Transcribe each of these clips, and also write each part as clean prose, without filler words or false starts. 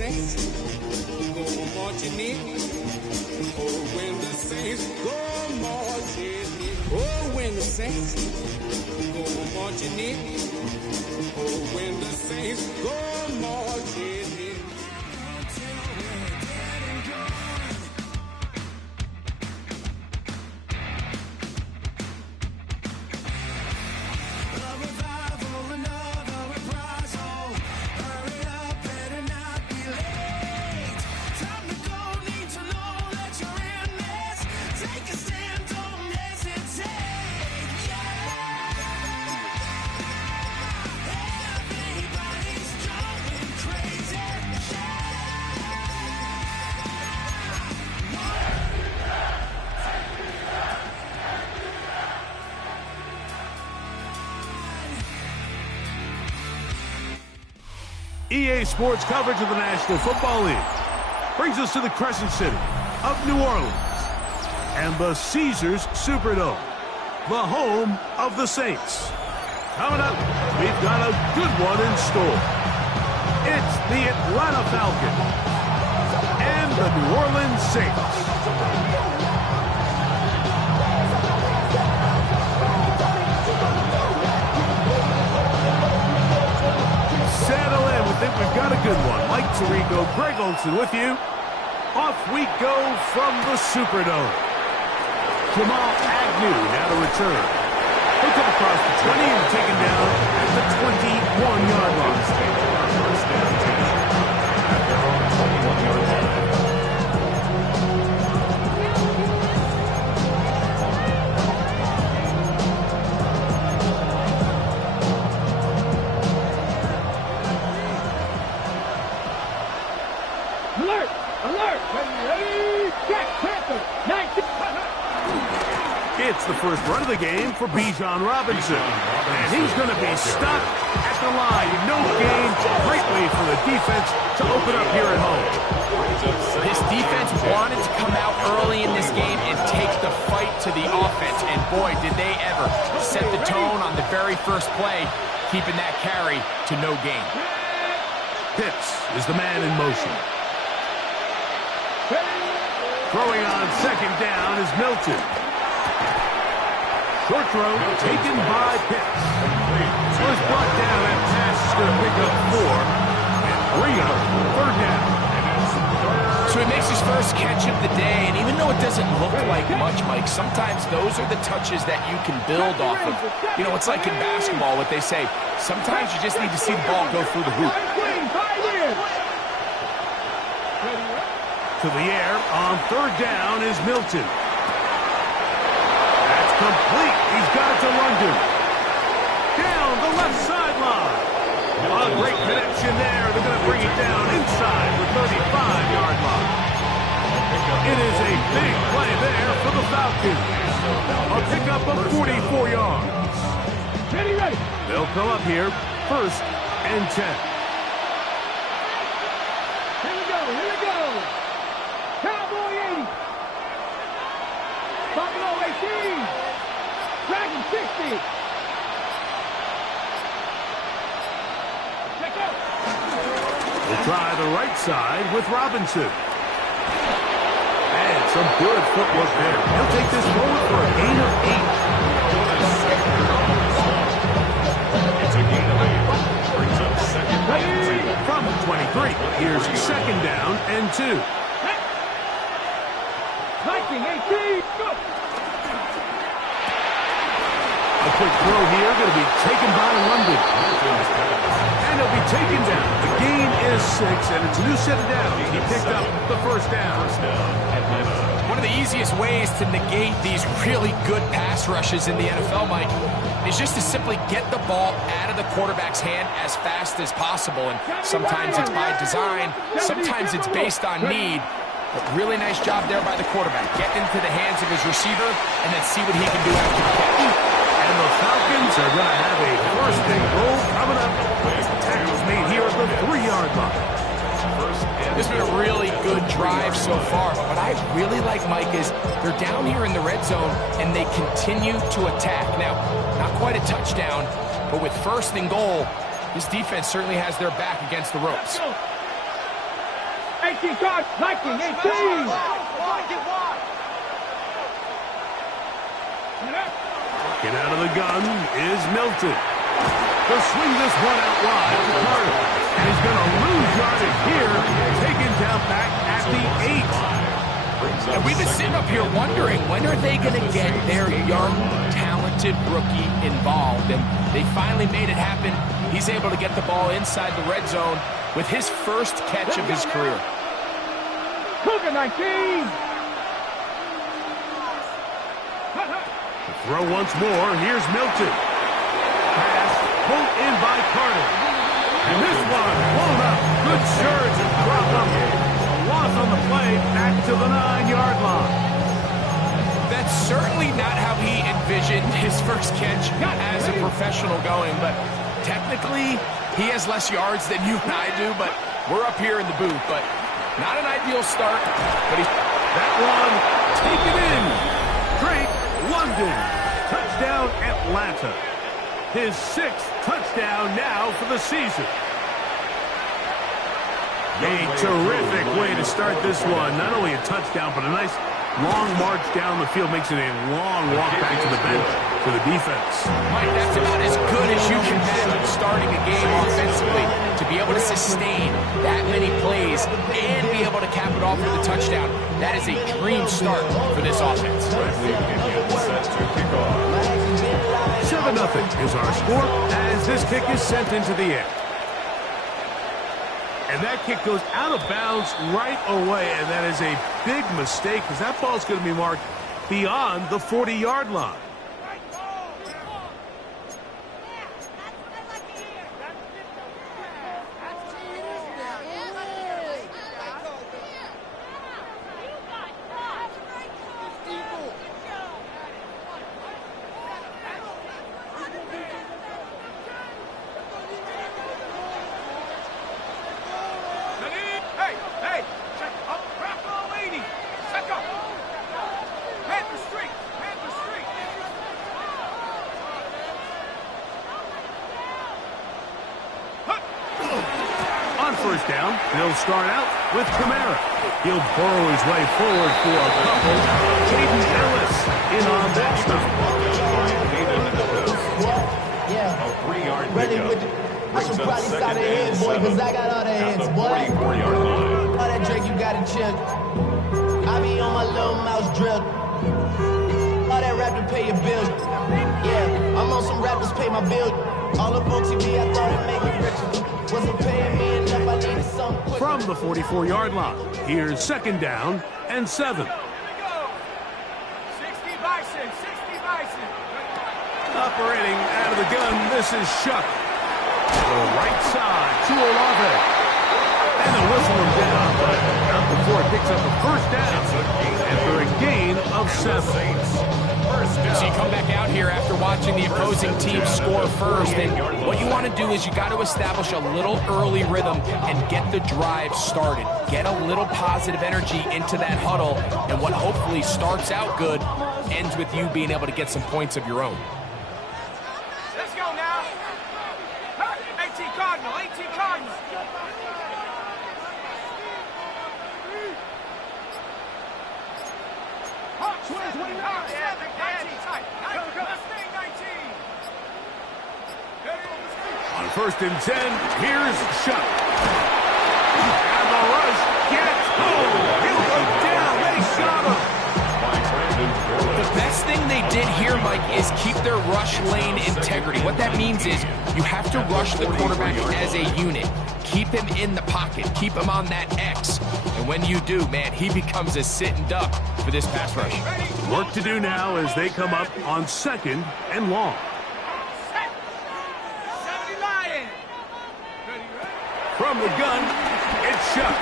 Saints go marching in. Oh, when the Saints go marching in. Oh, when the Saints go marching in. Oh, when the Saints go marching in. EA Sports coverage of the National Football League brings us to the Crescent City of New Orleans and the Caesars Superdome, the home of the Saints. Coming up, we've got a good one in store. It's the Atlanta Falcons and the New Orleans Saints. Settle in. We think we've got a good one. Mike Tirico, Greg Olson with you. Off we go from the Superdome. Jamal Agnew now to return. He'll come across the 20 and taken down at the 21-yard line. First down, at their own 21-yard line. Alert! Alert! Ready! Check! Panther! 19! It's the first run of the game for Bijan Robinson. And he's going to be stuck at the line. No gain. Great way for the defense to open up here at home. This defense wanted to come out early in this game and take the fight to the offense. And boy, did they ever set the tone on the very first play, keeping that carry to no gain. Pitts is the man in motion. Throwing on second down is Milton. Short throw taken by Pitts. So it's brought down. That pass is going to pick up 4 and bring up third down. So he makes his first catch of the day, and even though it doesn't look like much, Mike, sometimes those are the touches that you can build off of. You know, it's like in basketball, what they say, sometimes you just need to see the ball go through the hoop. To the air on third down is Milton. That's complete. He's got it to London. Down the left sideline. A great connection there. They're going to bring it down inside the 35-yard line. It is a big play there for the Falcons. A pickup of 44 yards. Ready, ready. They'll come up here, 1st and 10. Here we go, here we go. Cowboy 80. Buffalo 18. Dragon 60. Check out. We'll try the right side with Robinson. And some good footwork there. He'll take this forward for a gain of 8. It's a gain of 8. Brings up second down. From 23, here's second down and 2. Viking 18. Go. A quick throw here, going to be taken by London. And he'll be taken down. The gain is 6, and it's a new set of downs. He picked up the first down. One of the easiest ways to negate these really good pass rushes in the NFL, Mike, is just to simply get the ball out of the quarterback's hand as fast as possible. And sometimes it's by design, sometimes it's based on need. But really nice job there by the quarterback. Get into the hands of his receiver and then see what he can do after the catch. And the Falcons are going to have a first and goal coming up. Tackles made here at the 3-yard line. This has been a really good drive so far. What I really like, Mike, is they're down here in the red zone and they continue to attack. Now, not quite a touchdown, but with 1st and goal, this defense certainly has their back against the ropes. 19 card, 19, 18. Get out of the gun is Milton. He'll swing this one out wide to Carter. And he's going to lose yardage here, taken down back at the 8. And we've been sitting up here wondering, when are they going to get their young, talented rookie involved? And they finally made it happen. He's able to get the ball inside the red zone with his first catch of his career. Cougar 19. Throw once more. Here's Milton. Pass pulled in by Carter. And this one blown up. Good surge and drop up. A loss on the play back to the 9-yard line. That's certainly not how he envisioned his first catch as a professional going, but technically he has less yards than you and I do, but we're up here in the booth. But not an ideal start, but that one taken in. Drake London, touchdown Atlanta. His 6th touchdown now for the season. A terrific way to start this one. Not only a touchdown, but a nice long march down the field. Makes it a long walk back to the bench for the defense. Mike, that's about as good as you can have in starting a game offensively. To be able to sustain that many plays and be able to cap it off with a touchdown, that is a dream start for this offense. 7-0 is our score as this kick is sent into the air. And that kick goes out of bounds right away, and that is a big mistake because that ball is going to be marked beyond the 40-yard line. First down, they'll start out with Kamara. He'll burrow his way forward for a couple. Jaden Ellis in on that stop. Yeah. A 3-yard pickup. I should probably stop the hands, boy, because I got all the hands, boy. All that Drake, you got to chill. I be on my little mouse drill. All that rap to pay your bills. Yeah, I'm on some rappers pay my bill. All up on TV, I thought it'd make me richer. Wasn't paying me enough, I needed something quick. From the 44-yard line, here's 2nd down and 7. 60 Bison, 60 Bison. Operating out of the gun, this is Shuck. The right side to Olave. And they'll whistle him down, but not before it picks up a first down after a gain of 7. So you come back out here after watching the opposing team score first, and what you want to do is you got to establish a little early rhythm and get the drive started. Get a little positive energy into that huddle, and what hopefully starts out good ends with you being able to get some points of your own. Let's go now. 18 Cardinal, 18 Cardinal. On 1st and 10, here's Shuck. And the rush gets home. He'll go down. They shot him. The best thing they did here, Mike, is keep their rush lane integrity. What that means is you have to rush the quarterback as a unit. Keep him in the pocket. Keep him on that X. And when you do, man, he becomes a sitting duck for this pass rush. Work to do now as they come up on 2nd and long. From the gun, it's Shuck.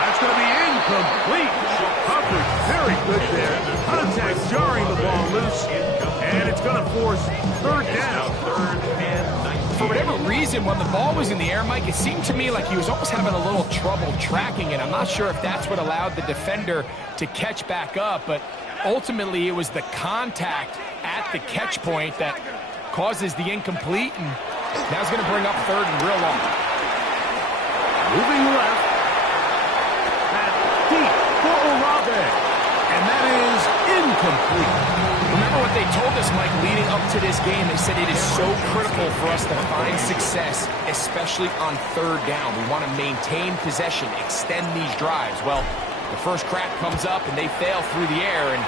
That's going to be incomplete. Coverage very good there. Contact jarring the ball loose. And it's going to force 3rd down. For whatever reason, when the ball was in the air, Mike, it seemed to me like he was almost having a little trouble tracking it. I'm not sure if that's what allowed the defender to catch back up, but ultimately it was the contact at the catch point that causes the incomplete, and now it's going to bring up 3rd and real long. Moving left, incomplete. Remember what they told us, Mike, leading up to this game. They said it is so critical for us to find success, especially on third down. We want to maintain possession, extend these drives. Well, the first crack comes up and they fail through the air, and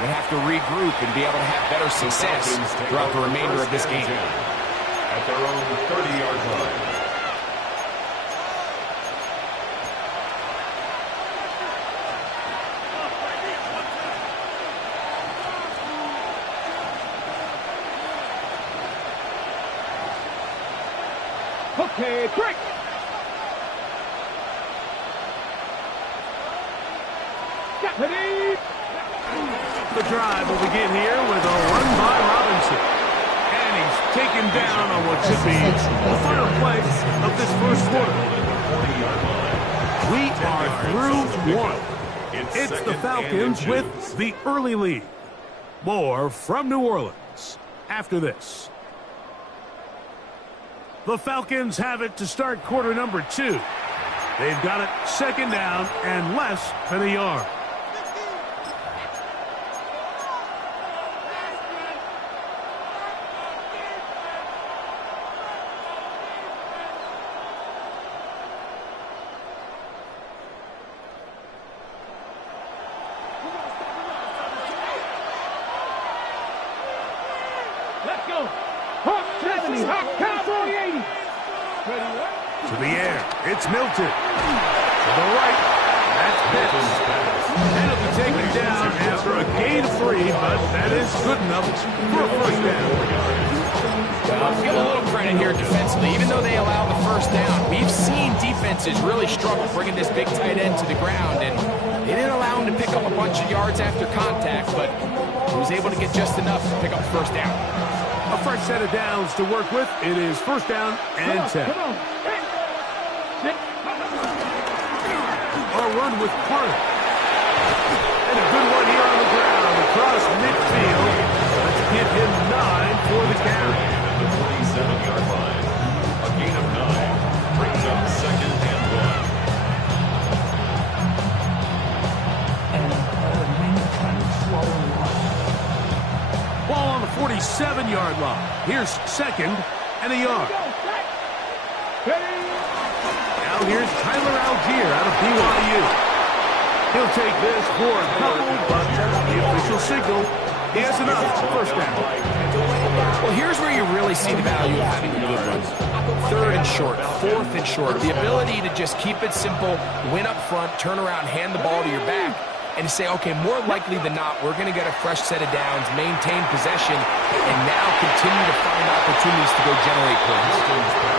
they have to regroup and be able to have better success throughout the remainder of this game. At their own 30-yard line. Okay, break. Ready. The drive will begin here with a run by Robinson. And he's taken down on what should be the final play of this first quarter. We are through one. It's the Falcons with the early lead. More from New Orleans after this. The Falcons have it to start quarter number 2. They've got it second down and less than a yard. Let's go. Hawk 70, Hawk Cowboy 80. To the air, it's Milton. To the right, that's Pitts. And it'll be taken down after a gain of 3, but that is good enough for a first down. I'll feel a little credit here defensively. Even though they allow the first down, we've seen defenses really struggle bringing this big tight end to the ground, and they didn't allow him to pick up a bunch of yards after contact, but he was able to get just enough to pick up the first down. A fresh set of downs to work with. It is first down and 10. Come on. A run with Carter. And a good one here on the ground across midfield. Let's give him 9 for the carry. At the 47-yard line. A gain of 9 brings up second and 1. Ball on the 47-yard line. Here's second and a yard. Now here's Tyler Algier out of BYU. He'll take this for a couple, but the official signal he has enough first down. Well, here's where you really see the value of having a good run. Third and short, fourth and short. The ability to just keep it simple, win up front, turn around, hand the ball to your back, and say, okay, more likely than not, we're going to get a fresh set of downs, maintain possession, and now continue to find opportunities to go generate points.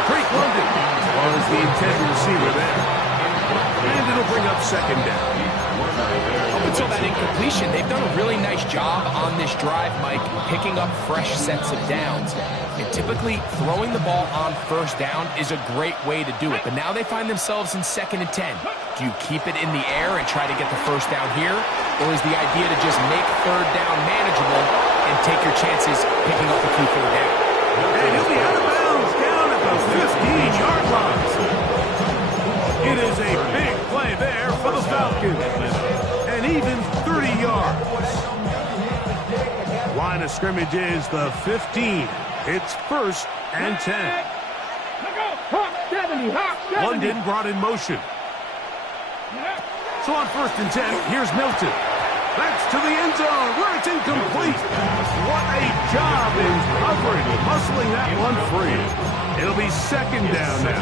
Drake London, as long as the intended receiver there. And it'll bring up second down. Up until that incompletion, they've done a really nice job on this drive, Mike, picking up fresh sets of downs. And typically, throwing the ball on first down is a great way to do it. But now they find themselves in second and 10. Do you keep it in the air and try to get the first down here? Or is the idea to just make third down manageable and take your chances picking up the key third down? And he'll be out of bounds down at the 15-yard line. It is a big play there for the Falcons. And even 30 yards. Line of scrimmage is the 15. It's first and 10. Hawk 70, Hawk 70. London brought in motion. So on first and 10, here's Milton. That's to the end zone where it's incomplete. What a job in covering, hustling that one free. It'll be second down now.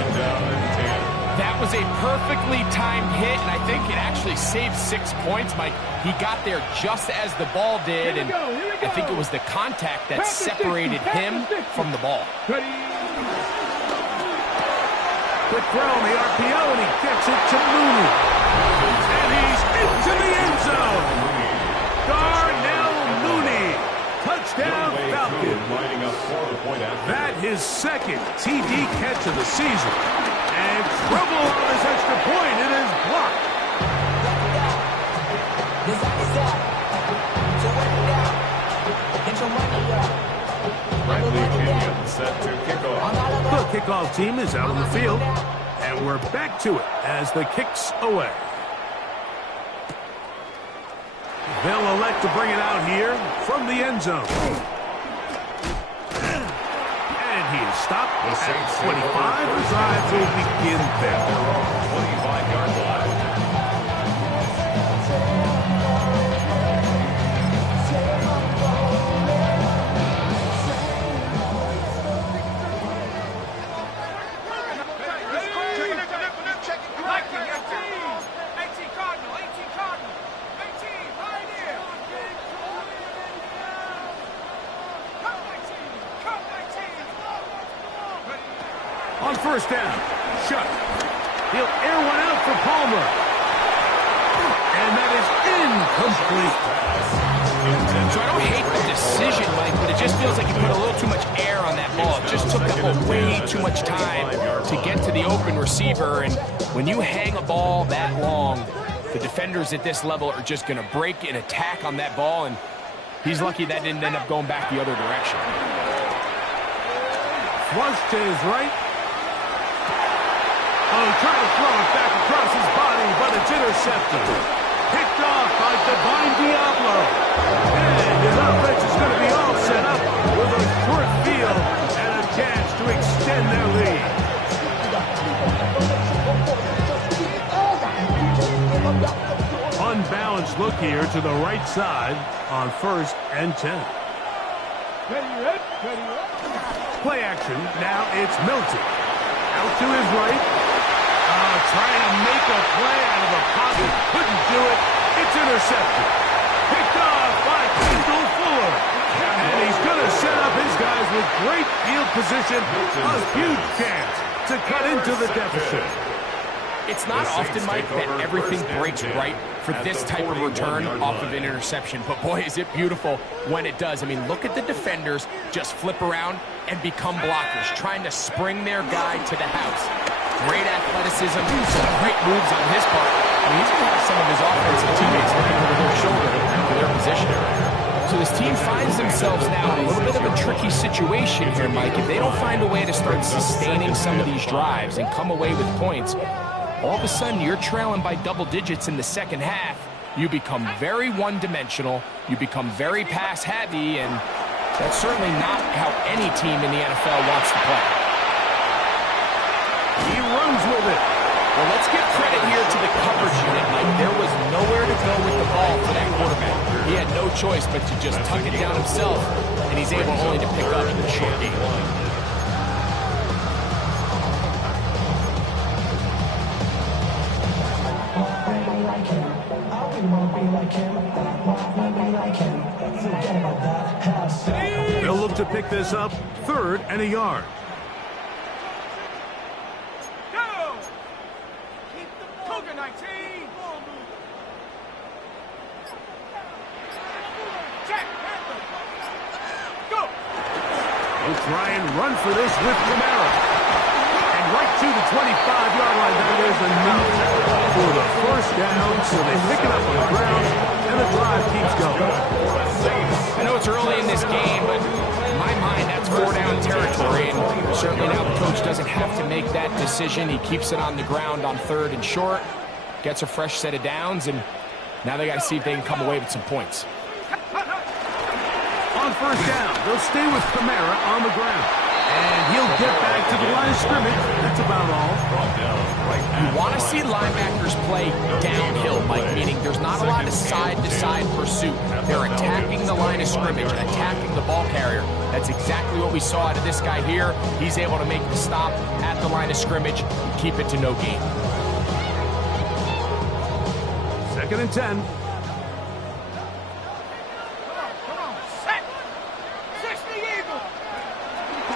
That was a perfectly timed hit, and I think it actually saved 6 points, Mike. He got there just as the ball did, and I think it was the contact that separated him from the ball. Quick throw on the RPO, and he gets it to Mooney. And he's into the end zone. Darnell Mooney. Touchdown, Falcons. That his second TD catch of the season. And trouble on this extra point. It is blocked. Bradley Kenyon set to kickoff. The kickoff team is out on the field. And we're back to it as the kick's away. They'll elect to bring it out here from the end zone. And he is stopped at 25. The drive will begin there. 25-yard line. On first down, Shuck. He'll air one out for Palmer. And that is incomplete. So I don't hate the decision, Mike, but it just feels like he put a little too much air on that ball. It just took that ball way too much time to get to the open receiver. And when you hang a ball that long, the defenders at this level are just going to break and attack on that ball. And he's lucky that didn't end up going back the other direction. Flush to his right. Oh, trying to throw it back across his body, but it's intercepted. Picked off by Divine Diablo. And his offense is going to be all set up with a short field and a chance to extend their lead. Unbalanced look here to the right side on 1st and 10. Play action. Now it's Milton. Out to his right. Trying to make a play out of the pocket. Couldn't do it. It's intercepted. Picked off by Kendall Fuller. And he's going to set up his guys with great field position. A huge chance to cut into the deficit. It's not often, Mike, that everything breaks right for this type of return off of an interception. But, boy, is it beautiful when it does. I mean, look at the defenders just flip around and become blockers, trying to spring their guy to the house. Great athleticism, some great moves on his part. I mean, he's going to have some of his offensive teammates looking over their shoulder for their position. So this team finds themselves now in a little bit of a tricky situation here, Mike. If they don't find a way to start sustaining some of these drives and come away with points, all of a sudden you're trailing by double digits in the second half. You become very one-dimensional. You become very pass-heavy, and that's certainly not how any team in the NFL wants to play. He runs with it. Well, let's give credit here to the coverage unit, Mike. There was nowhere to go with the ball for that quarterback. He had no choice but to just tuck it down himself, and he's able only to pick up the short game. They'll look to pick this up 3rd and a yard. They'll try and run for this with Camara. And right to the 25-yard line. That is enough for the first down. So they pick it up on the ground, and the drive keeps going. I know it's early in this game, but in my mind, that's 4-down territory. And certainly now the coach doesn't have to make that decision. He keeps it on the ground on 3rd and short, gets a fresh set of downs, and now they got to see if they can come away with some points. On first down, they'll stay with Camara on the ground. And he'll get back to the line of scrimmage. That's about all. You want to see linebackers play downhill, Mike, meaning there's not a lot of side-to-side pursuit. They're attacking the line of scrimmage, attacking the ball carrier. That's exactly what we saw out of this guy here. He's able to make the stop at the line of scrimmage and keep it to no gain. 2nd and 10.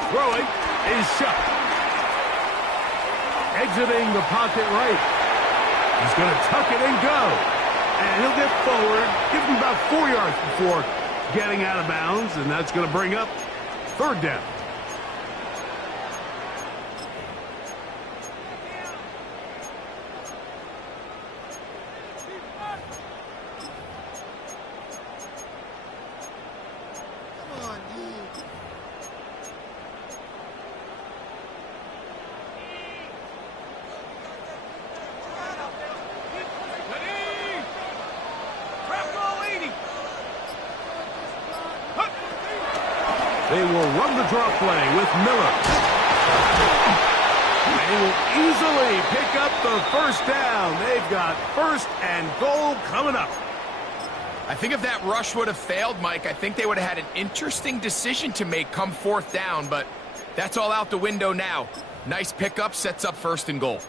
Throwing is Shuck. Exiting the pocket right. He's going to tuck it and go. And he'll get forward. Give him about 4 yards before getting out of bounds. And that's going to bring up 3rd down. They will run the draw play with Miller. They will easily pick up the first down. They've got first and goal coming up. I think if that rush would have failed, Mike, I think they would have had an interesting decision to make come fourth down, but that's all out the window now. Nice pickup, sets up first and goal.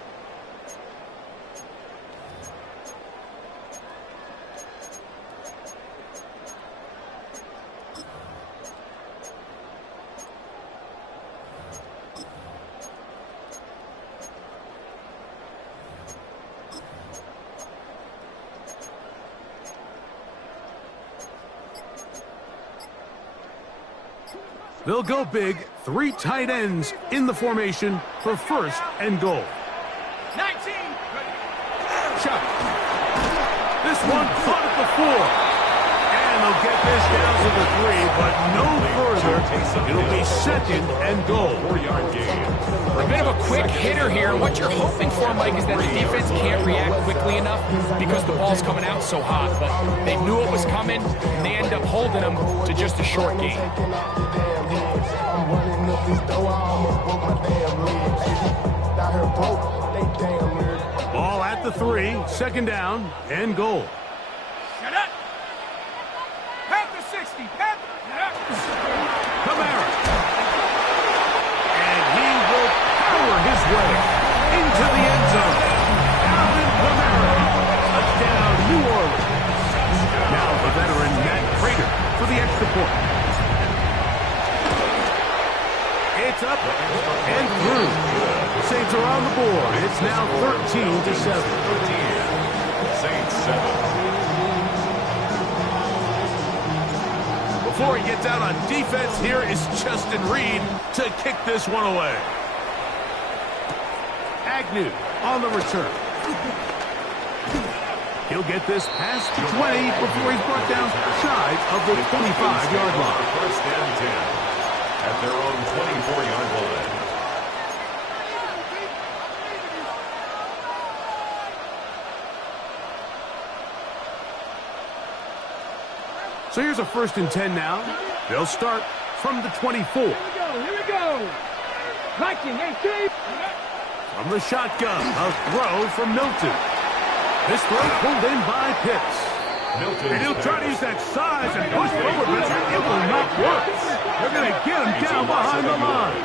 They'll go big, 3 tight ends in the formation for first and goal. 19. Shot. This one caught at the 4. And they'll get this down to the 3, but no further. It'll be second and goal. 4-yard gain. A bit of a quick hitter here. What you're hoping for, Mike, is that the defense can't react quickly enough because the ball's coming out so hot. But they knew it was coming, and they end up holding them to just a short gain. Ball at the 3, second down and goal. Shut up. Panther 60. Panther. Kamara. And he will power his way into the end zone. Alvin Kamara. Touchdown, New Orleans. Now the veteran Matt Prater for the extra point. It's up and through. Saints are on the board. It's now 13-7. Saints 7. Before he gets out on defense, here is Justin Reed to kick this one away. Agnew on the return. He'll get this past 20 before he's brought down shy of the 25-yard line. First and 10 at their own 24-yard line. So here's a first and 10 now. They'll start from the 24. Here we go. Viking, From the shotgun, a throw from Milton. This throw pulled in by Pitts. Milton. And he'll try to use that size and push forward, but it will not work. They're going to get him down behind the line.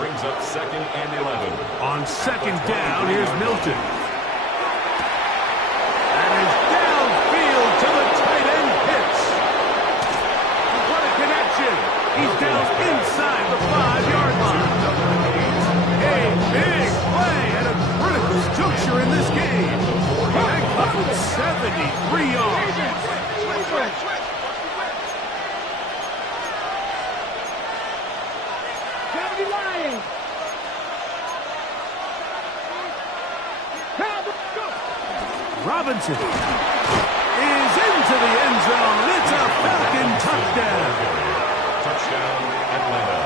Brings up second and 11. On second down, here's Milton. And it's downfield to the tight end, Pitts. What a connection. He's down inside the 5-yard line. A big play at a critical juncture in this game. They covered 73 yards. Robinson is into the end zone. It's a Falcon touchdown. Touchdown, Atlanta.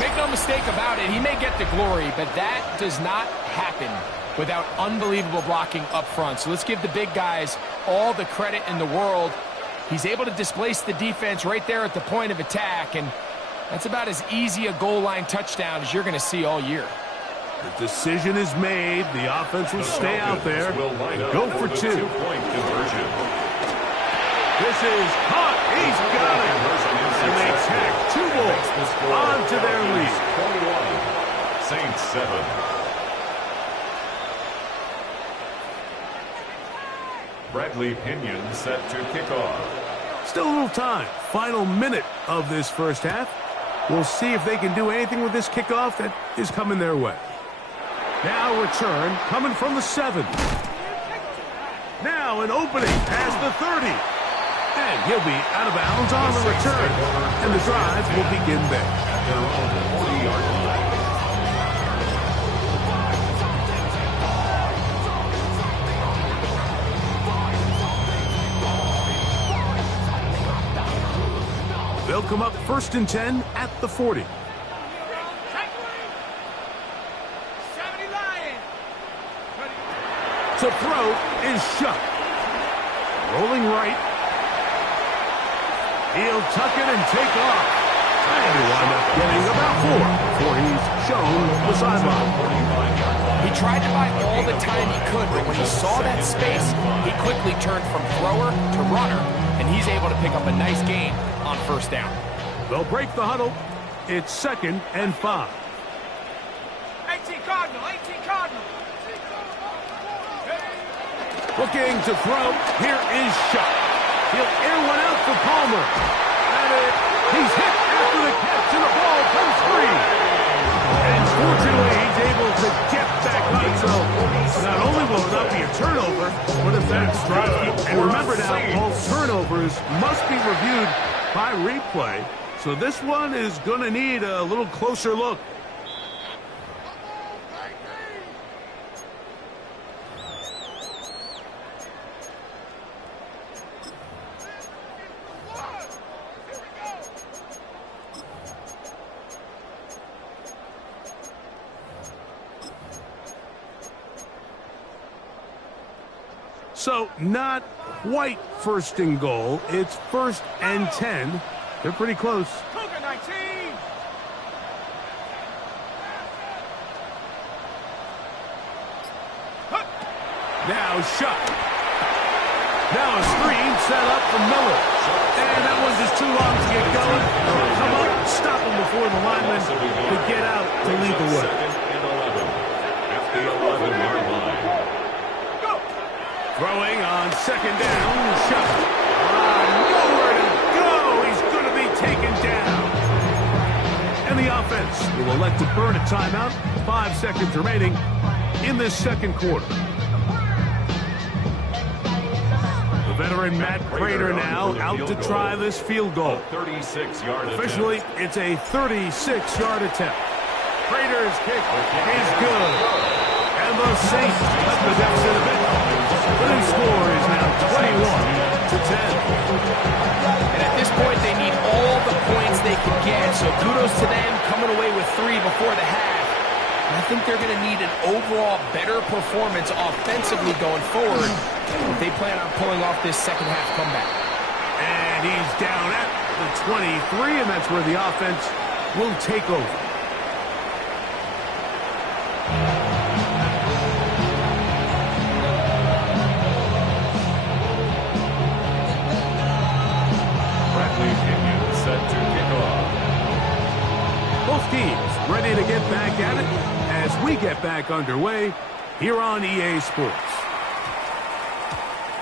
Make no mistake about it, he may get the glory, but that does not happen without unbelievable blocking up front. So let's give the big guys all the credit in the world. He's able to displace the defense right there at the point of attack, and that's about as easy a goal line touchdown as you're going to see all year. The decision is made. The offense will stay out there and go for 2. Two-point conversion. This is caught. He's got it. And they tack 2 more onto their lead. 21. Saints 7. Bradley Pinion set to kick off. Still a little time. Final minute of this first half. We'll see if they can do anything with this kickoff that is coming their way. Now return coming from the 7. Now an opening past the 30. And he'll be out of bounds on the return. And the drive will begin there. At their own 40-yard line. They'll come up first and 10 at the 40. To throw is shut. Rolling right. He'll tuck it and take off. And he'll wind up getting about 4 before he's shown the sideline. He tried to buy all the time he could, but when he saw that space, he quickly turned from thrower to runner, and he's able to pick up a nice gain on first down. They'll break the huddle. It's 2nd and 5. 18 Cardinal, 18 Cardinal. Looking to throw. Here is Shuck. He'll air one out for Palmer. And he's hit after the catch, and the ball comes free. And fortunately, he's able to get back on it. So not only will it not be a turnover, but if that's right. And remember now, all turnovers must be reviewed by replay. So this one is going to need a little closer look. So not quite 1st and goal. It's 1st and 10. They're pretty close. Cougar 19. Now Shuck. Now a screen set up for Miller. And that one's just too long to get going. Come up, stop him before the lineman to get out to lead the way. 2nd and 11 at the 11-yard line. Throwing on 2nd down, Shuck. Nowhere to go. He's going to be taken down. And the offense will elect to burn a timeout. 5 seconds remaining in this 2nd quarter. The veteran Matt Prater now out to try this field goal. 36-yard attempt. Officially, it's a 36-yard attempt. Prater's kick is good. And the Saints cut the deficit a bit. The new score is now 21-10. And at this point, they need all the points they can get. So kudos to them coming away with 3 before the half. And I think they're going to need an overall better performance offensively going forward if they plan on pulling off this second half comeback. And he's down at the 23, and that's where the offense will take over. Set to kick off. Both teams ready to get back at it as we get back underway here on EA Sports.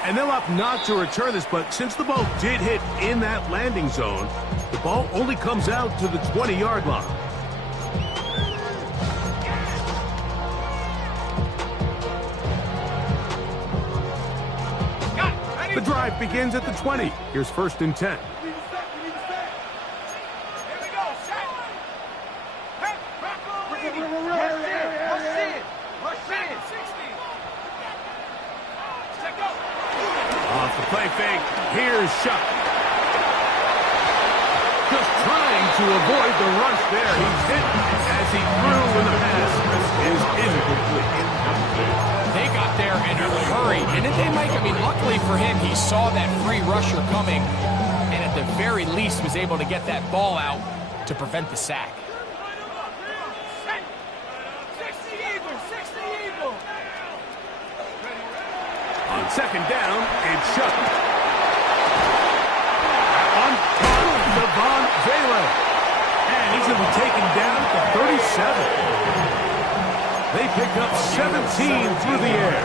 And they'll opt not to return this, but since the ball did hit in that landing zone, the ball only comes out to the 20-yard line. The drive begins at the 20. Here's 1st and 10. Off the play fake, here's Shuck. Just trying to avoid the rush there. He's hit as he threw when the pass is incomplete. They got there in a hurry, didn't they, Mike? I mean, luckily for him, he saw that free rusher coming, and at the very least was able to get that ball out to prevent the sack. 60 Eagle. On 2nd down, it's Shuck. On top, Devon Vela. And he's going to be taken down at the 37. They pick up 17 through the air.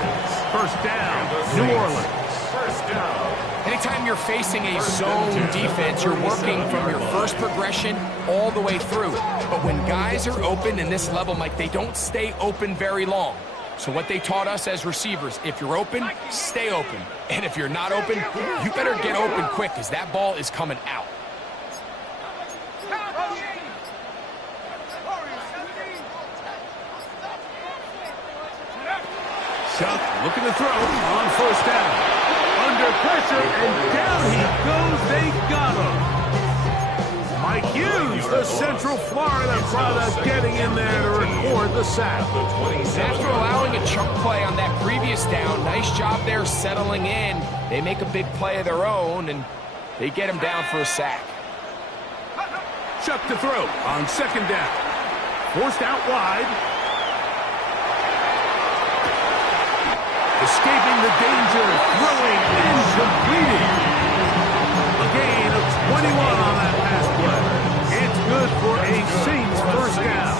1st down, New Orleans. 1st down. Anytime you're facing a zone defense, you're working from your first progression all the way through. But when guys are open in this level, Mike, they don't stay open very long. So what they taught us as receivers, if you're open, stay open. And if you're not open, you better get open quick because that ball is coming out. Shuck looking to throw on 1st down. Under pressure, and down he goes. They got him. Mike Hughes, the Central Florida product, getting in there to record the sack. After allowing a chunk play on that previous down, nice job there settling in. They make a big play of their own, and They get him down for a sack. Chuck to throw on second down. Forced out wide. Escaping the danger, throwing and completing. A gain of 21 on that pass play. It's good for a Saints first down.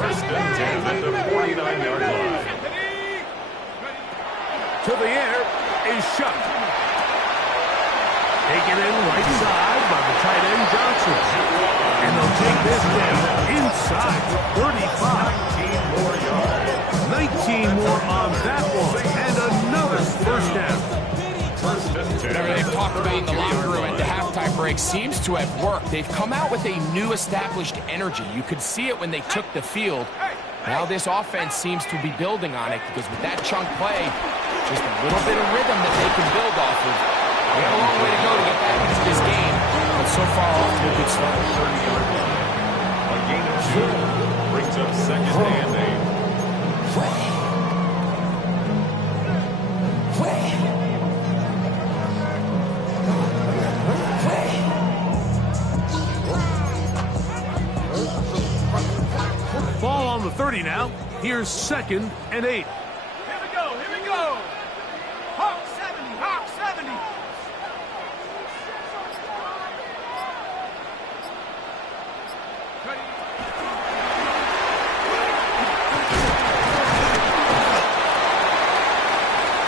First and 10 at the 49-yard line. To the air is Shuck. Taken in right side by the tight end Johnson. And they'll take this down inside 35. 19 more on that one. And another first down. Whatever they've talked about in the locker room at the halftime break seems to have worked. They've come out with a new established energy. You could see it when they took the field. Now this offense seems to be building on it because with that chunk play, just a little bit of rhythm that they can build off of. They have a long way to go to get back into this game, but so far off to a good start. 30-yard line. A gain of 2 brings up second and 8. Ball on the 30 now. Here's second and 8. Here we go, here we go. Hawk 70, Hawk 70.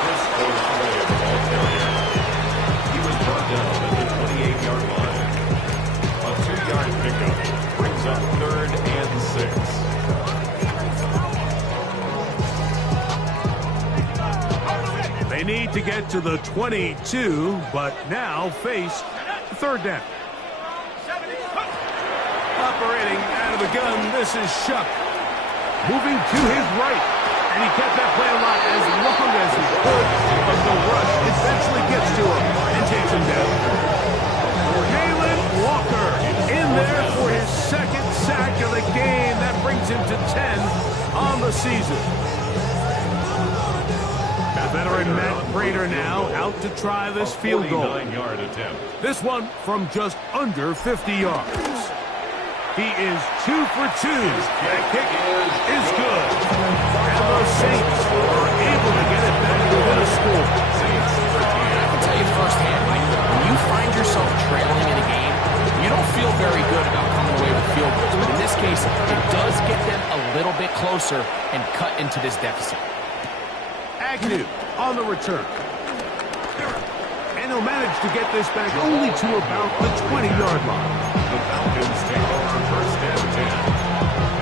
First quarter play of the ball carrier. He was brought down at the 28-yard line. A 2-yard pickup brings up third and 6. They need to get to the 22, but now face third down. Operating out of the gun, this is Shuck. Moving to his right, and he kept that play alive as long as he could, but the rush eventually gets to him and takes him down. Jalen Walker in there for his second sack of the game. That brings him to 10 on the season. Veteran Matt Prater now out to try this field goal. 49-yard attempt. This one from just under 50 yards. He is 2 for 2. That kick is good. And the Saints are able to get it back within a score. I can tell you firsthand, Mike, when you find yourself trailing in a game, you don't feel very good about coming away with field goals. But in this case, it does get them a little bit closer and cut into this deficit. Agnew on the return. And he'll manage to get this back only to about the 20-yard line. The Falcons take over first and 10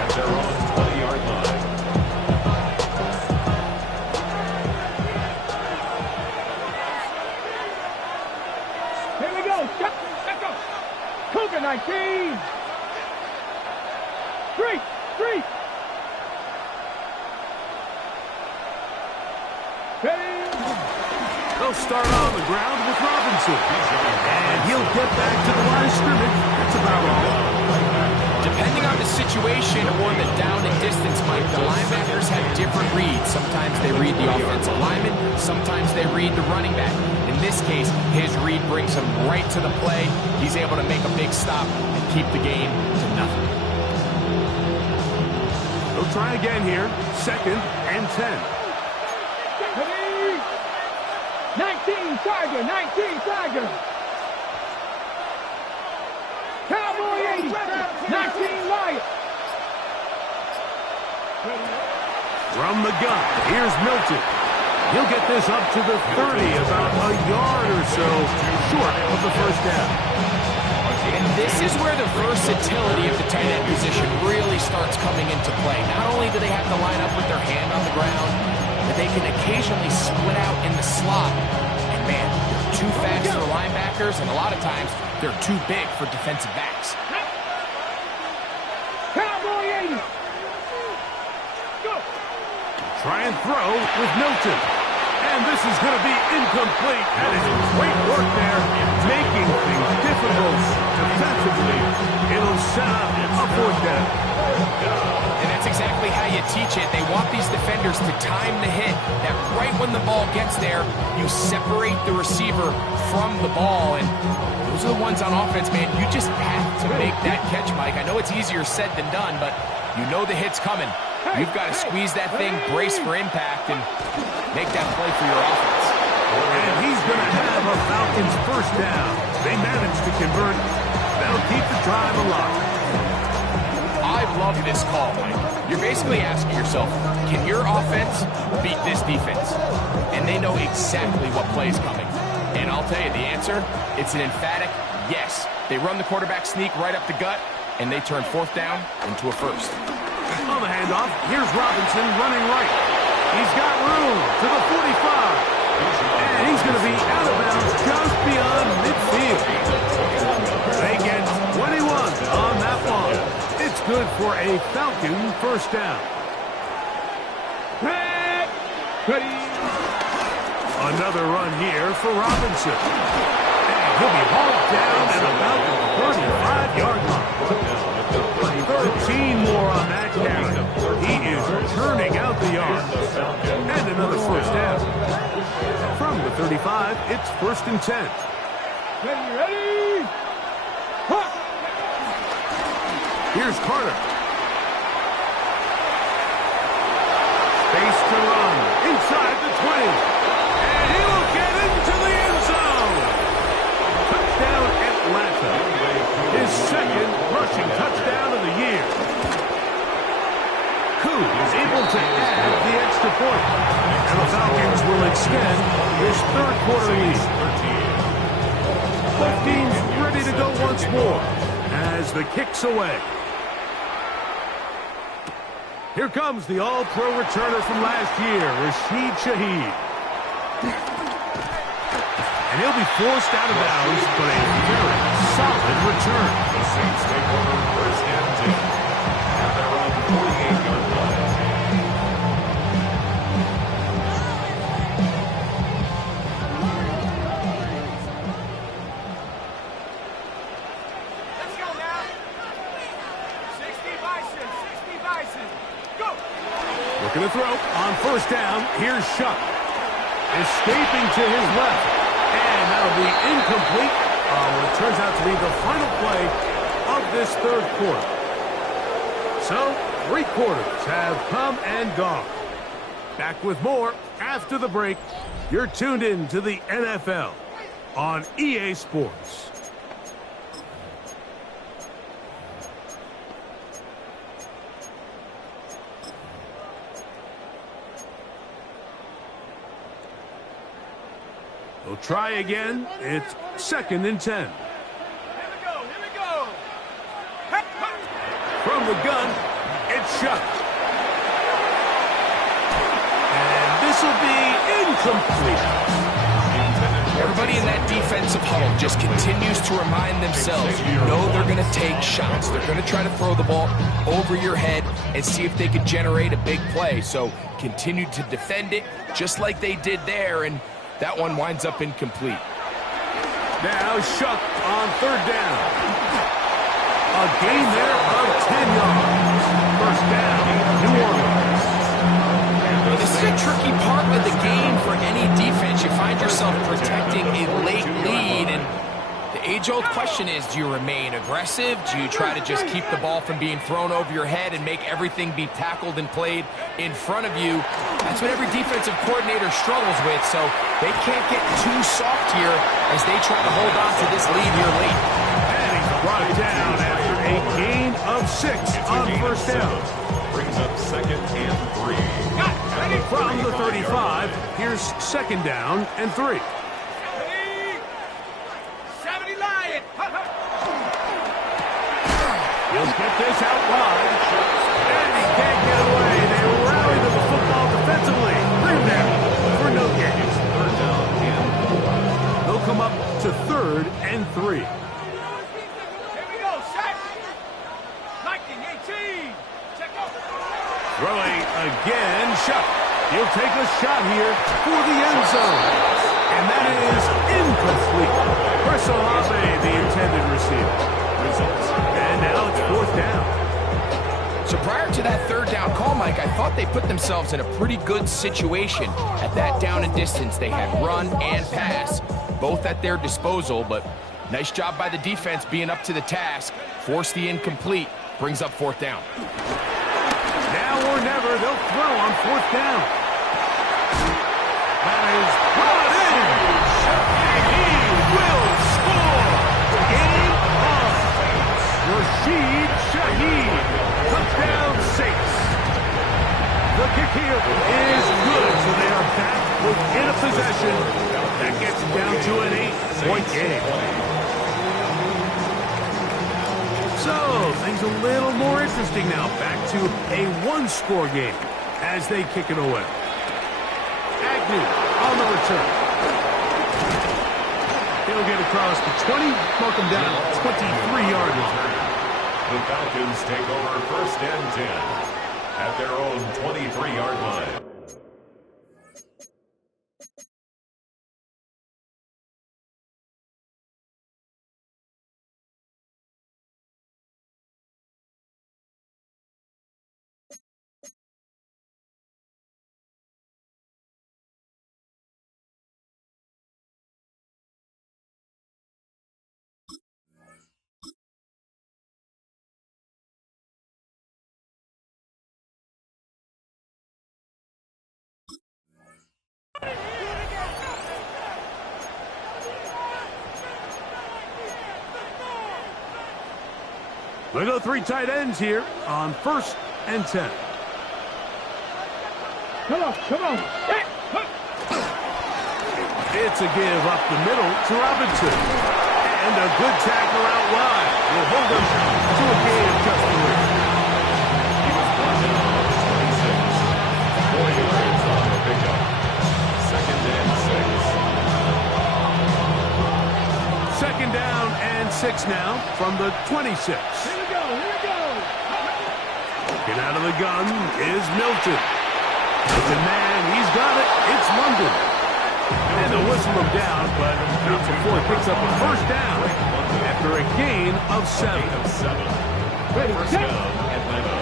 at their own 20-yard line. Here we go, let's go. Cougar 19. 3. They'll start on the ground with Robinson. And he'll get back to the line of scrimmage. That's about all. Depending on the situation or the down and distance, Mike, the linebackers have different reads. Sometimes they read the offensive lineman. Sometimes they read the running back. In this case, his read brings him right to the play. He's able to make a big stop and keep the game to nothing. They'll try again here. Second and 10. 19 Tiger. Cowboy 80, 19 Lion. From the gun, here's Milton. He'll get this up to the 30, about a yard or so short of the first down. And this is where the versatility of the tight end position really starts coming into play. Not only do they have to line up with their hand on the ground, but they can occasionally split out in the slot. And man, they're too fast for linebackers, and a lot of times they're too big for defensive backs. Cowboy 80. Go. Try and throw with Milton. And this is going to be incomplete. That is great work there, making things difficult defensively. It'll set up a fourth down. And that's exactly how you teach it. They want these defenders to time the hit, that right when the ball gets there, you separate the receiver from the ball. And those are the ones on offense, man. You just have to make that catch, Mike. I know it's easier said than done, but you know the hit's coming. You've got to squeeze that thing, brace for impact, and make that play for your offense. And he's going to have a Falcons first down. They managed to convert. That'll keep the drive alive. I love this call, Mike. You're basically asking yourself, can your offense beat this defense? And they know exactly what play is coming. And I'll tell you the answer, it's an emphatic yes. They run the quarterback sneak right up the gut, and they turn fourth down into a first. On the handoff, here's Robinson running right. He's got room to the 45. And he's going to be out of bounds just beyond midfield. They get 21 on that one. It's good for a Falcon first down. Another run here for Robinson. And he'll be hauled down at about the 35-yard line. 13 more on that carry. He is turning out the yard. And another first down. From the 35, it's 1st and 10. Ready? Huh. Here's Carter. Space to run inside the 20. And he will get into the end zone. Touchdown Atlanta. His second rushing touchdown of the year. Koo is able to add the extra point. And the Falcons will extend this third quarter lead. Both teams ready to go once more as the kick's away. Here comes the all-pro returner from last year, Rashid Shaheed. And he'll be forced out of bounds, but a very solid return. The Saints take over 1st and 10 at their own 48-yard line. Let's go now. 60 Bison, 60 Bison. Go. Looking to throw on first down. Here's Shuck. Escaping to his left. And that'll be incomplete. What turns out to be the final play of this third quarter. So, 3 quarters have come and gone. Back with more after the break. You're tuned in to the NFL on EA Sports. They'll try again. It's 2nd and 10. Here we go, here we go. Hut, hut. From the gun, it's Shuck. And this will be incomplete. Everybody in that defensive huddle just continues to remind themselves, you know they're going to take shots. They're going to try to throw the ball over your head and see if they can generate a big play. So continue to defend it just like they did there, and that one winds up incomplete. Now Shuck on 3rd down. A gain there of 10 yards. First down, New Orleans. This is a tricky part of the game for any defense. You find yourself protecting a late lead, and the age-old question is, do you remain aggressive? Do you try to just keep the ball from being thrown over your head and make everything be tackled and played in front of you? That's what every defensive coordinator struggles with, so they can't get too soft here as they try to hold on to this lead here late. And he's brought down after a gain of 6 on first down. Brings up 2nd and 3. From the 35, here's 2nd down and 3. 70 Lion. Hut, hut. He'll get this out wide. And he can't get away. They rally to the football defensively. Bring him down for no gain. 3rd down and 4. They'll come up to 3rd and 3. Here we go, set. Lightning 18. Check out. Throwing again, Shuck. He'll take a shot here for the end zone. And that is incomplete. Chris Olave, the intended receiver. And now it's fourth down. So prior to that third down call, Mike, I thought they put themselves in a pretty good situation. At that down and distance, they had run and pass, both at their disposal, but nice job by the defense being up to the task. Force the incomplete, brings up fourth down. Now or never, they'll throw on fourth down. That is brought in, and he will score. Game on. Rashid Shaheed, touchdown 6. The kick here is good, so they are back within a possession. That gets them down to an 8-point game. So, things a little more interesting now. Back to a one-score game as they kick it away. Agnew on the return. He'll get across the 20, mark him down 23-yard line. The Falcons take over first and 10 at their own 23-yard line. We go 3 tight ends here on first and 10. Come on. It's a give up the middle to Robinson. And a good tackle out wide will hold them to a gain of just 3. He was brought down at the 26. 4 yards on the pickup. Second and 6. Second down and 6 now from the 26. Here we go. Get out of the gun is Milton. Milton, man, he's got it. It's London. And they'll whistle him down, but not before he picks up a first down after a gain of 7. First down, Atlanta.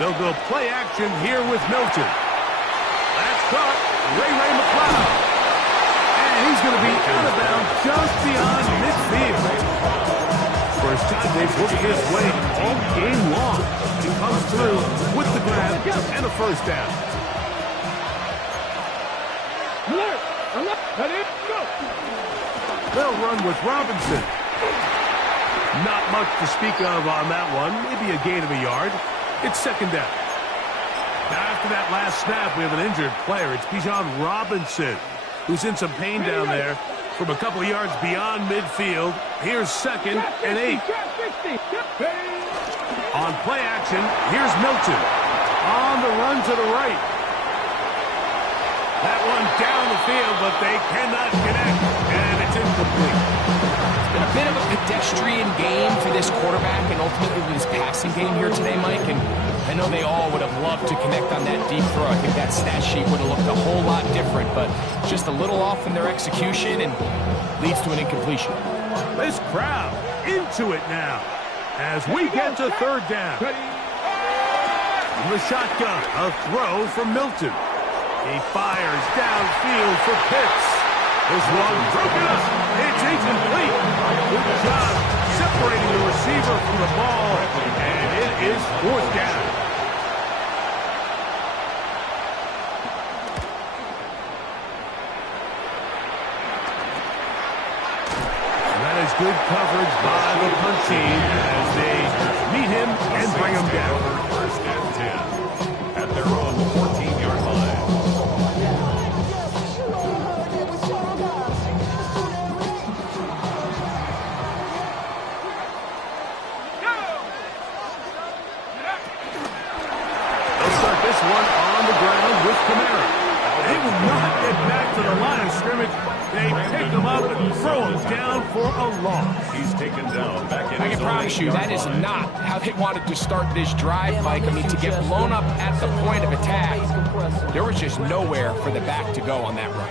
They'll go play action here with Milton. That's caught. Ray McLeod. And he's going to be out of bounds just beyond midfield. First time they've looked this way all game long. He comes through with the grab and a first down. They'll run with Robinson. Not much to speak of on that one. Maybe a gain of a yard. It's second down. Now after that last snap, we have an injured player. It's Bijan Robinson, who's in some pain down there from a couple of yards beyond midfield. Here's second and 8. On play action, here's Milton. On the run to the right. That one down the field, but they cannot connect. And it's incomplete. It's been a bit of a pedestrian game for this quarterback and ultimately this passing game here today, Mike. And I know they all would have loved to connect on that deep throw. I think that stat sheet would have looked a whole lot different, but just a little off in their execution and leads to an incompletion. This crowd into it now as we get to third down. From the shotgun, a throw from Milton. He fires downfield for Pitts. This one broken up. It's incomplete. Good job separating the receiver from the ball, and it is fourth down. Good coverage by the punt team as they meet him and bring him down. First and 10 at their own 14-yard line. They'll start this one on the ground with Kamara. They will not get back to the line of scrimmage. They pick him up and throw him down for a loss. He's taken down back in I can promise you that is not how they wanted to start this drive, Mike. I mean, to get blown up at the point of attack, there was just nowhere for the back to go on that run.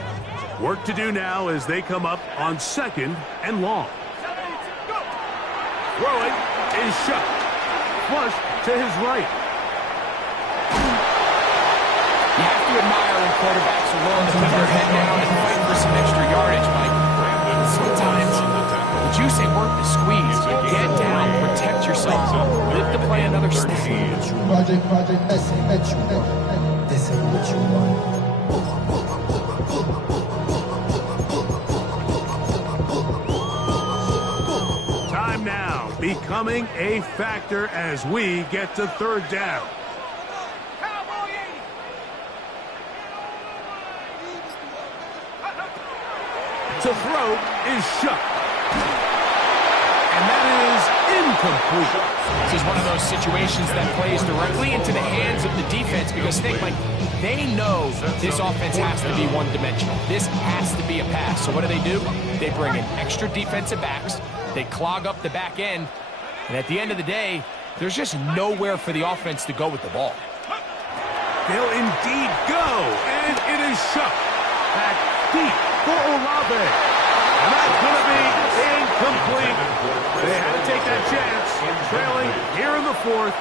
Work to do now as they come up on 2nd and long. Throwing is shut. Flush to his right. You have to admire when quarterbacks are willing to put their head down and fight for some extra yardage, Mike. Sometimes, would you say work the squeeze? Get down, protect yourself, live to play another snap. Project, this ain't what you want. Time now becoming a factor as we get to 3rd down. To throw is shut. And that is incomplete. This is one of those situations that plays directly into the hands of the defense because think, Mike, they know this offense has to be one-dimensional. This has to be a pass. So what do? They bring in extra defensive backs. They clog up the back end. And at the end of the day, there's just nowhere for the offense to go with the ball. They'll indeed go. And it is shut. Back deep for Olave. And that's going to be incomplete. They had to take that chance. Trailing here in the 4th.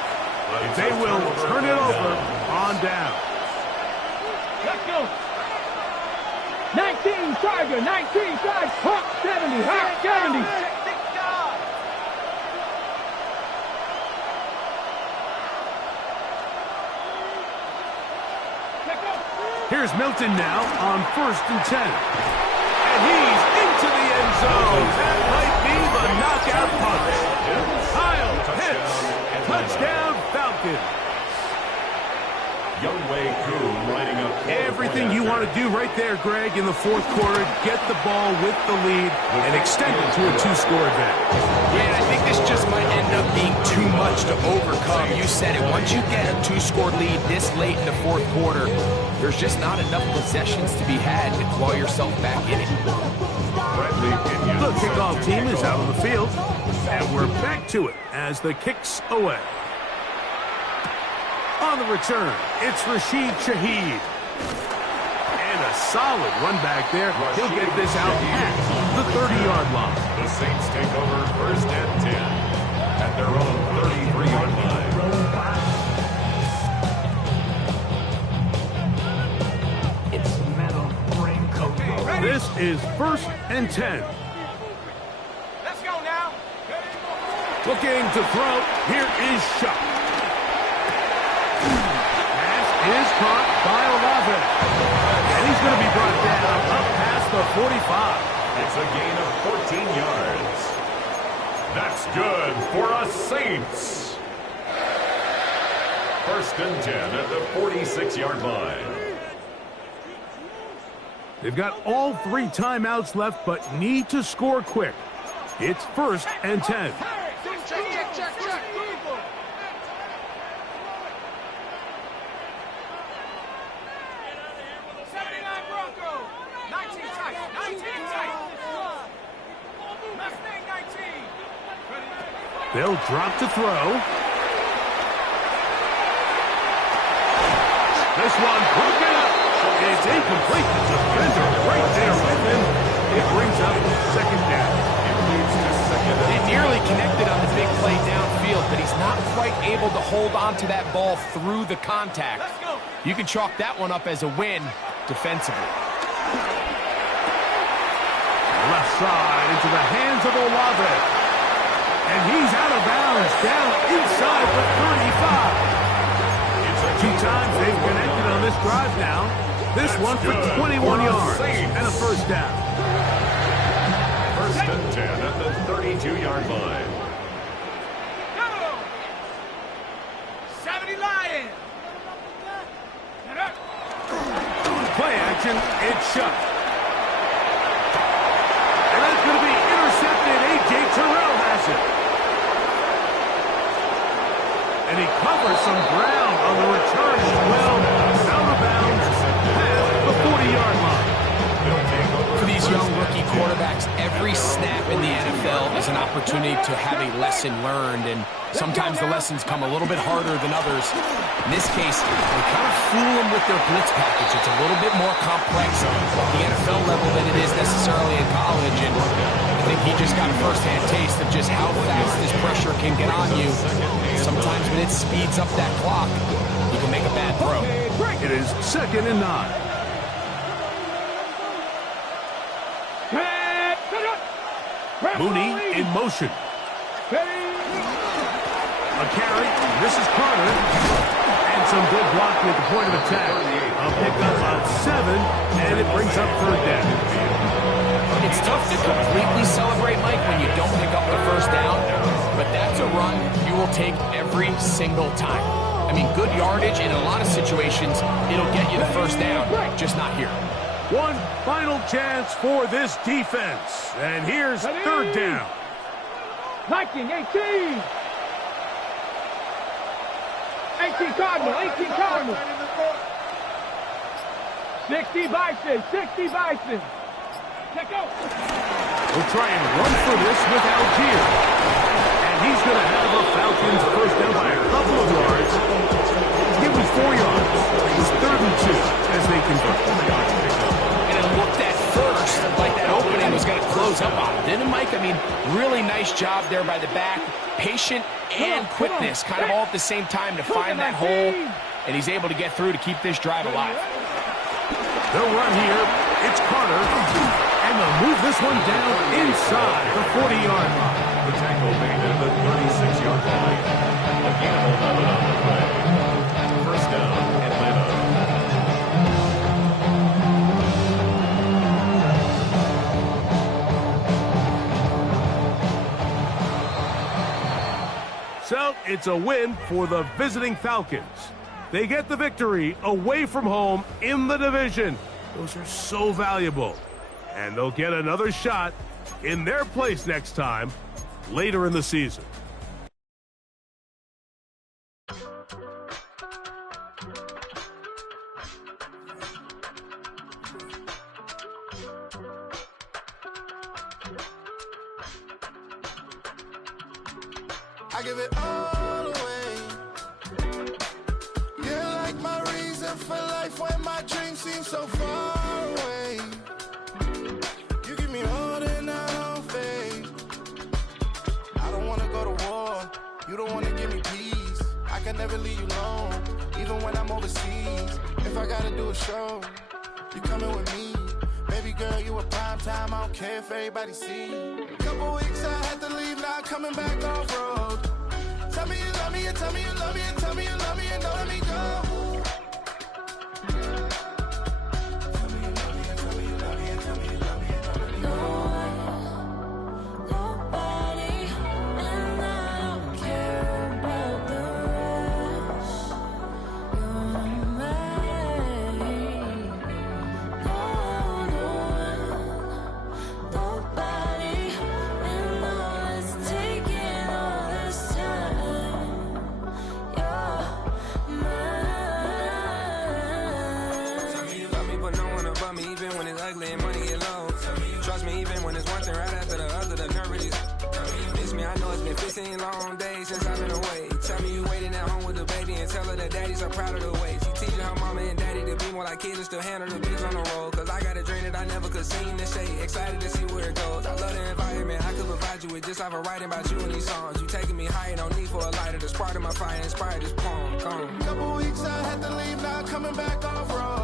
They will turn it over on down. Let's go. 19 Tiger, 19 Tiger, Hawk 70, Hawk 70. Here's Milton now on 1st and 10. And he's into the end zone. That might be the knockout punch. Kyle hits. Touchdown, Falcons. Youngway Koo lining up. Everything you want to do right there, Greg, in the 4th quarter. Get the ball with the lead and extend it to a 2-score advantage. Yeah, and I think this just might end up being too much to overcome. You said it. Once you get a 2-score lead this late in the 4th quarter, there's just not enough possessions to be had to claw yourself back in it. The kickoff team is out on the field, and we're back to it as the kick's away. On the return, it's Rashid Shaheed. And a solid run back there. He'll get this out at the 30-yard line. The Saints take over 1st and 10 at their own 33-yard line. This is 1st and 10. Let's go now. Looking to throw. Here is Shuck. Pass is caught by Olave. And he's going to be brought down up past the 45. It's a gain of 14 yards. That's good for us Saints. 1st and 10 at the 46-yard line. They've got all 3 timeouts left, but need to score quick. It's 1st and 10. Check. 79 Bronco. 19 tight. 19 tight. Mustang 19. They'll drop to throw. This one broken up. It's incomplete. The defender right there with him. It brings up 2nd down. They nearly connected on the big play downfield, but he's not quite able to hold on to that ball through the contact. You can chalk that one up as a win defensively. Left side into the hands of Olave. And he's out of bounds down inside the 35. 2 times they've connected on this drive now. This one for 21 yards and a 1st down. 1st and 10 at the 32-yard line. Go! 70 Lions. Play action, it's shut. And that's going to be intercepted. A.J. Terrell has it. And he covers some ground on the return as well. Out of bounds, past the opportunity to have a lesson learned, and sometimes the lessons come a little bit harder than others. In this case, they kind of fool them with their blitz package. It's a little bit more complex at the NFL level than it is necessarily in college, and I think he just got a first-hand taste of just how fast this pressure can get on you. Sometimes when it speeds up that clock, you can make a bad throw. It is 2nd and 9. Mooney in motion. A carry. This is Carter. And some good blocking at the point of attack. A pickup of 7, and it brings up 3rd down. It's tough to completely celebrate, Mike, when you don't pick up the first down, but that's a run you will take every single time. I mean, good yardage in a lot of situations, it'll get you the first down, just not here. One final chance for this defense. And here's 3rd down. 19, 18. 18 Cardinal, 18 Cardinal. 60 Bison, 60 Bison. Check out. We'll try and run for this with Algier. And he's going to have a Falcons first down by a couple of yards. Give him 4 yards. It's 3rd and 2 as they convert. And it looked at first like that opening was going to close up on it, didn't it, Mike? I mean, really nice job there by the back. Patient and quickness kind of all at the same time to find that hole. And he's able to get through to keep this drive alive. They'll run here. It's Carter. And they'll move this one down inside the 40-yard line. The tackle made at the 36-yard line. Again, 11 on the play. First down, Atlanta. So it's a win for the visiting Falcons. They get the victory away from home in the division. Those are so valuable. And they'll get another shot in their place next time later in the season. I give it all away. You're like my reason for life when my dreams seem so far away. You give me all that I don't fade. I don't wanna go to war. You don't wanna give me peace. I can never leave you alone, even when I'm overseas. If I gotta do a show, you coming with me. Baby girl, you a prime time. I don't care if everybody see. Couple weeks I had to leave, now coming back off road. Tell me you love me and tell me you love me and tell me you love me and don't let me go. Tell me you love me and tell me you love me and tell me you love me and don't let me go. Nobody, and I don't care about the rest. You're mine. Nobody, and all it's taking all this time. You're mine. Tell me you love me, but no one above me, even when it's ugly and money get low. Trust me, even when it's one thing right after the other, the nerve really. Miss me, I know it's been 15 long days since I've been away. Tell me you waiting at home with the baby and tell her that daddy's so proud of the way. She teaching her mama and daddy to be more like kids and still handle the biz on the road. Cause I got a dream that I never could see in the shade. Excited to see where it goes. I love the environment. I could provide you with just like a writing about you in these songs. You taking me higher, no need for a lighter. The spark of my fire inspired this poem. Come on. Couple weeks I had to leave, now coming back off road.